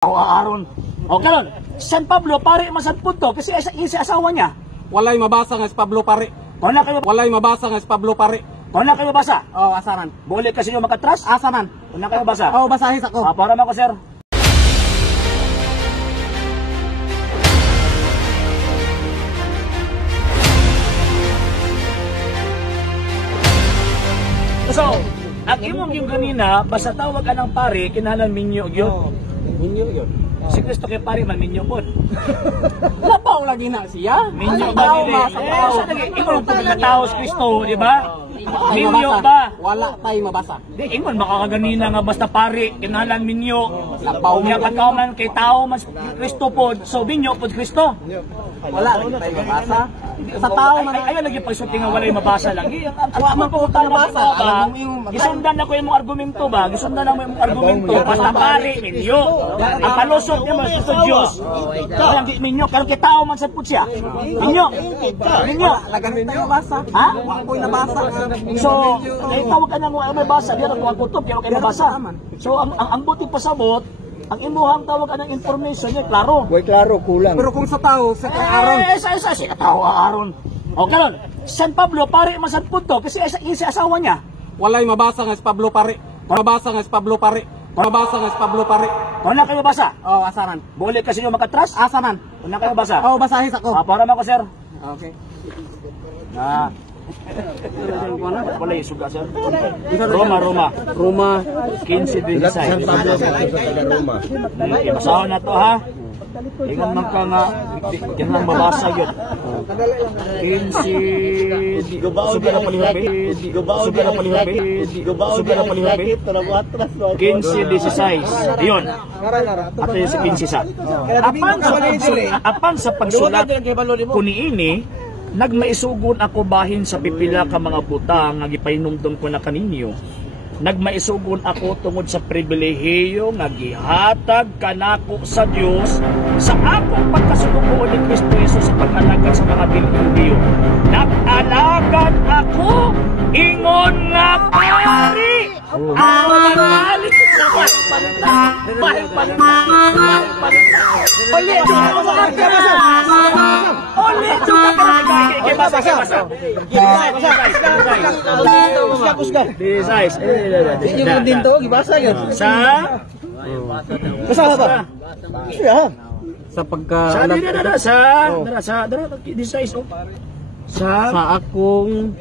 Aron. O karon, San Pablo pare man sad punto kasi isa asawa niya. Walay mabasa nga si Pablo pare. Wala kayo mabasa nga si Pablo pare. Wala kayo basa. Oh, asanan. Buli kasi yung makatras. Asanan. Wala kayo basa. Oh, basahis ako. Para man ko sir. So, ang imong yung kanina, basta tawag ka ng pare, kinahalan minyo yun. Minyo yun. Si Cristo kay pare man minyo po. Lapaw lagi na siya. Minyo ba nila? Ikaw ang pagkatao si Cristo, di ba? Minyo ba? Wala tay mabasa. Di, ingon makakaganina nga basta pare, kinahalan minyo. Lapaw Nga katao man kay tao man Cristo po, so minyo po Cristo. Wala lagi tay mabasa. Sa tao man Ay lagi pagsulti nga walay mabasa lang. Wa man po ta mabasa. Gisundan ako imong argumento ba? Gisundan ako imong argumento basta pare minyo. Ang palusot niya man sa Dios. Kaya minyo karon kay tao man sad pud siya. Minyo. Minyo. Lagan tay mabasa. Ha? Wa ko'y nabasa. So, ay tawag ka nang may basa, di ako kutob, kaya kayo nabasa. So, ang buti pasabot, ang imuhang tawag ka ng information niya, klaro. Way klaro, kulang. Pero kung sa tao, sa Aaron. Isa, tao Aaron. O, karon, San Pablo, pare masad punto, kasi isa asawa niya. Walay mabasa nga si Pablo pare. Mabasa nga si Pablo pare. Mabasa nga si Pablo pare. Wala kayo basa. Oh, asanan. Buli kasi yung makatras. Asanan. Wala kayo basa. Oh, basahis ako. Para man ko, sir. Okay. Wala yung suga, sir. Roma. 15-26. Roma. Basahan na to, ha? Ingon man ka nga, kinang mabasa yun. 15... Suga na palihabi. 15-16. Yun. Ato yung si 15. Apan sa pagsulat kuniini, nagmaisugon ako bahin sa pipila ka mga butang nga gipainumdum ko na kaninyo. Nagmaisugon ako tungod sa pribilehiyo nga gihatag kanako sa Dios sa akong pagkasunugo ni Kristo Jesus sa pag-alagad sa mga Pilipino. Nag-alagad ako ingon nga pari. Awali sa Yung din to, gibasa yun. Sa Basa ba? Siya. Sa pagka sa akong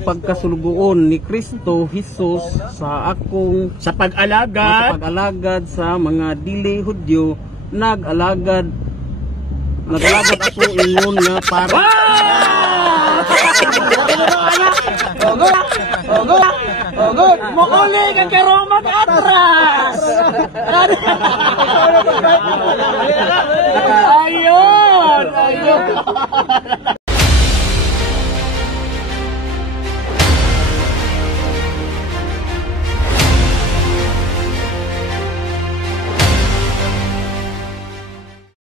pagkasulugoon ni Kristo Jesus sa akong pag-alagad sa mga dili Hudyo, nag-alagad ako ingon nga para Good! Mukuli kang karomat atras! Ayun!